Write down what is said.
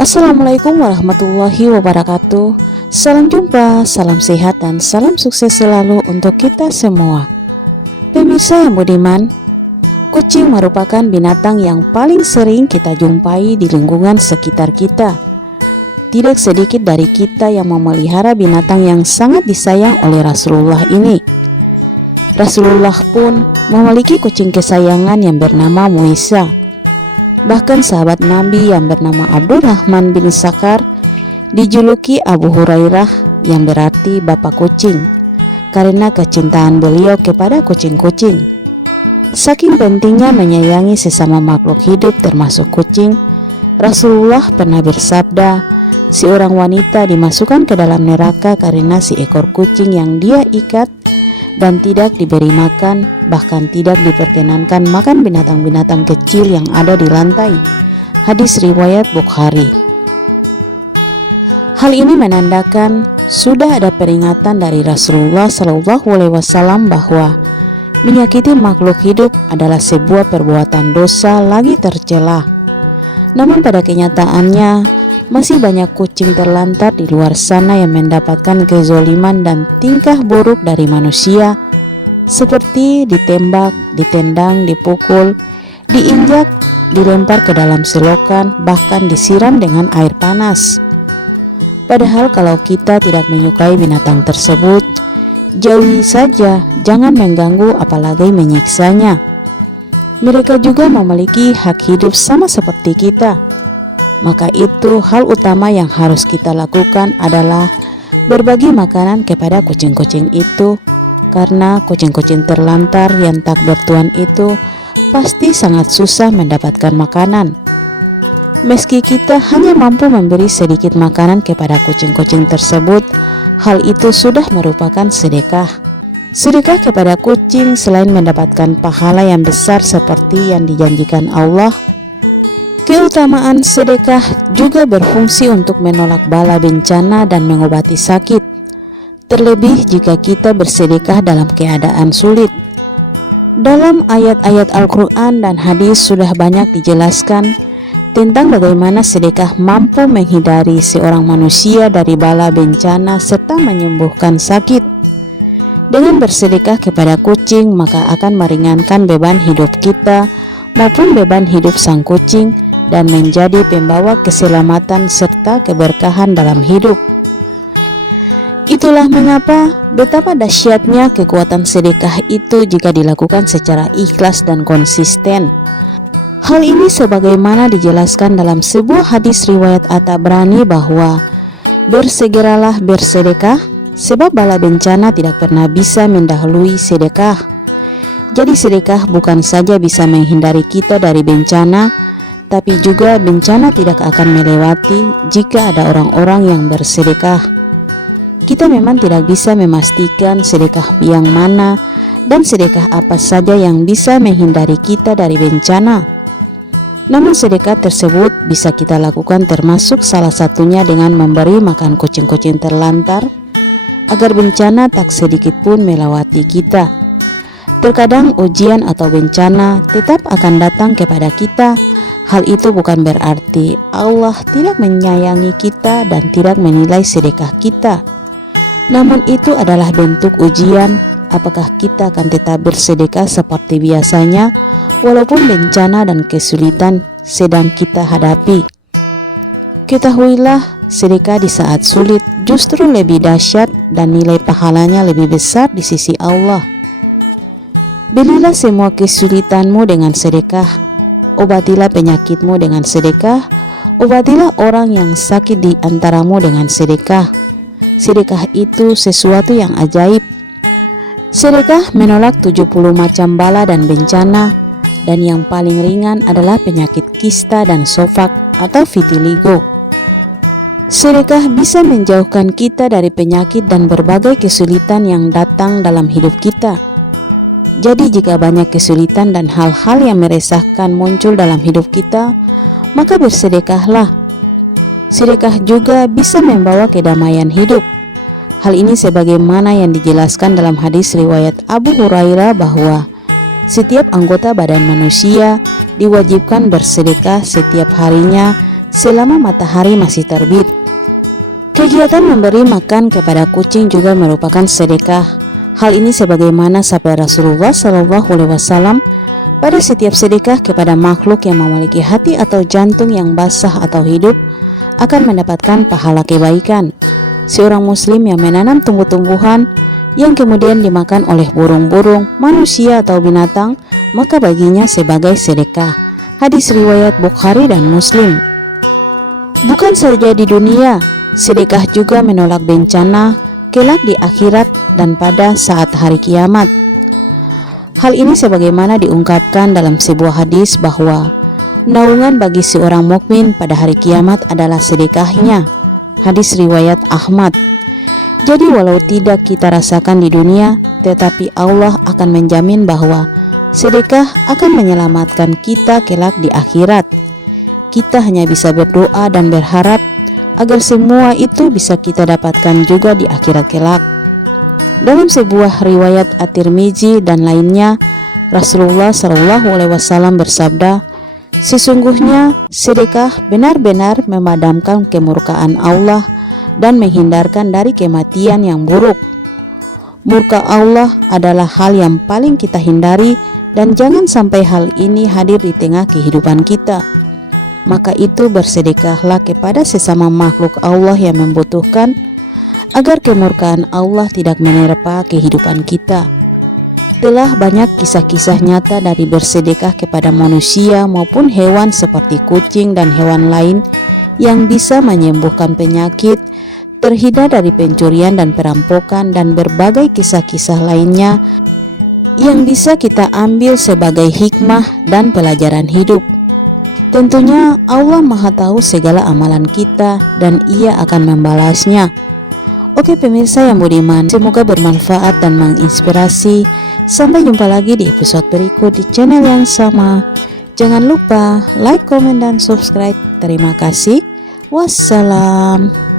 Assalamualaikum warahmatullahi wabarakatuh. Salam jumpa, salam sehat, dan salam sukses selalu untuk kita semua. Pemirsa yang budiman, kucing merupakan binatang yang paling sering kita jumpai di lingkungan sekitar kita. Tidak sedikit dari kita yang memelihara binatang yang sangat disayang oleh Rasulullah ini. Rasulullah pun memiliki kucing kesayangan yang bernama Muisa. Bahkan sahabat Nabi yang bernama Abdurrahman bin Sakar dijuluki Abu Hurairah yang berarti bapak kucing karena kecintaan beliau kepada kucing-kucing. Saking pentingnya menyayangi sesama makhluk hidup termasuk kucing, Rasulullah pernah bersabda, seorang wanita dimasukkan ke dalam neraka karena si ekor kucing yang dia ikat dan tidak diberi makan, bahkan tidak diperkenankan makan binatang-binatang kecil yang ada di lantai. Hadis riwayat Bukhari. Hal ini menandakan sudah ada peringatan dari Rasulullah Shallallahu Alaihi Wasallam bahwa menyakiti makhluk hidup adalah sebuah perbuatan dosa lagi tercela. Namun pada kenyataannya masih banyak kucing terlantar di luar sana yang mendapatkan kezoliman dan tingkah buruk dari manusia seperti ditembak, ditendang, dipukul, diinjak, dilempar ke dalam selokan, bahkan disiram dengan air panas. Padahal kalau kita tidak menyukai binatang tersebut, jauhi saja, jangan mengganggu apalagi menyiksanya. Mereka juga memiliki hak hidup sama seperti kita maka itu hal utama yang harus kita lakukan adalah berbagi makanan kepada kucing-kucing itu karena kucing-kucing terlantar yang tak bertuan itu pasti sangat susah mendapatkan makanan. Meski kita hanya mampu memberi sedikit makanan kepada kucing-kucing tersebut, hal itu sudah merupakan sedekah. Sedekah kepada kucing selain mendapatkan pahala yang besar seperti yang dijanjikan Allah, Keutamaan sedekah juga berfungsi untuk menolak bala bencana dan mengobati sakit. Terlebih jika kita bersedekah dalam keadaan sulit. Dalam ayat-ayat Al-Quran dan hadis sudah banyak dijelaskan tentang bagaimana sedekah mampu menghindari seorang manusia dari bala bencana serta menyembuhkan sakit. Dengan bersedekah kepada kucing, maka akan meringankan beban hidup kita maupun beban hidup sang kucing dan menjadi pembawa keselamatan serta keberkahan dalam hidup. Itulah mengapa betapa dahsyatnya kekuatan sedekah itu jika dilakukan secara ikhlas dan konsisten. Hal ini sebagaimana dijelaskan dalam sebuah hadis riwayat At-Tabrani bahwa bersegeralah bersedekah sebab bala bencana tidak pernah bisa mendahului sedekah. Jadi sedekah bukan saja bisa menghindari kita dari bencana, tapi juga bencana tidak akan melewati jika ada orang-orang yang bersedekah. Kita memang tidak bisa memastikan sedekah yang mana dan sedekah apa saja yang bisa menghindari kita dari bencana. Namun sedekah tersebut bisa kita lakukan termasuk salah satunya dengan memberi makan kucing-kucing terlantar agar bencana tak sedikit pun melewati kita. Terkadang ujian atau bencana tetap akan datang kepada kita Hal itu bukan berarti Allah tidak menyayangi kita dan tidak menilai sedekah kita. Namun itu adalah bentuk ujian apakah kita akan tetap bersedekah seperti biasanya walaupun bencana dan kesulitan sedang kita hadapi. Ketahuilah sedekah di saat sulit justru lebih dahsyat dan nilai pahalanya lebih besar di sisi Allah. Belilah semua kesulitanmu dengan sedekah obatilah penyakitmu dengan sedekah, obatilah orang yang sakit di antaramu dengan sedekah. Sedekah itu sesuatu yang ajaib. Sedekah menolak 70 macam bala dan bencana dan yang paling ringan adalah penyakit kista dan sofak atau vitiligo. Sedekah bisa menjauhkan kita dari penyakit dan berbagai kesulitan yang datang dalam hidup kita. Jadi jika banyak kesulitan dan hal-hal yang meresahkan muncul dalam hidup kita, maka bersedekahlah. Sedekah juga bisa membawa kedamaian hidup. Hal ini sebagaimana yang dijelaskan dalam hadis riwayat Abu Hurairah bahwa setiap anggota badan manusia diwajibkan bersedekah setiap harinya selama matahari masih terbit. Kegiatan memberi makan kepada kucing juga merupakan sedekah. Hal ini sebagaimana sabda Rasulullah Shallallahu Alaihi Wasallam pada setiap sedekah kepada makhluk yang memiliki hati atau jantung yang basah atau hidup akan mendapatkan pahala kebaikan. Seorang muslim yang menanam tumbuh-tumbuhan yang kemudian dimakan oleh burung-burung, manusia atau binatang, maka baginya sebagai sedekah. Hadis riwayat Bukhari dan Muslim. Bukan saja di dunia, sedekah juga menolak bencana kelak di akhirat dan pada saat hari kiamat. Hal ini sebagaimana diungkapkan dalam sebuah hadis bahwa naungan bagi seorang mukmin pada hari kiamat adalah sedekahnya. Hadis riwayat Ahmad. Jadi walau tidak kita rasakan di dunia, tetapi Allah akan menjamin bahwa sedekah akan menyelamatkan kita kelak di akhirat. Kita hanya bisa berdoa dan berharap agar semua itu bisa kita dapatkan juga di akhirat kelak. Dalam sebuah riwayat At-Tirmizi dan lainnya, Rasulullah Shallallahu Alaihi Wasallam bersabda, Sesungguhnya sedekah benar-benar memadamkan kemurkaan Allah dan menghindarkan dari kematian yang buruk. Murka Allah adalah hal yang paling kita hindari dan jangan sampai hal ini hadir di tengah kehidupan kita maka itu bersedekahlah kepada sesama makhluk Allah yang membutuhkan agar kemurkaan Allah tidak menerpa kehidupan kita. Telah banyak kisah-kisah nyata dari bersedekah kepada manusia maupun hewan seperti kucing dan hewan lain yang bisa menyembuhkan penyakit, terhindar dari pencurian dan perampokan dan berbagai kisah-kisah lainnya yang bisa kita ambil sebagai hikmah dan pelajaran hidup. Tentunya Allah Maha Tahu segala amalan kita dan Ia akan membalasnya. Oke pemirsa yang budiman, semoga bermanfaat dan menginspirasi. Sampai jumpa lagi di episode berikut di channel yang sama. Jangan lupa like, komen, dan subscribe. Terima kasih. Wassalam.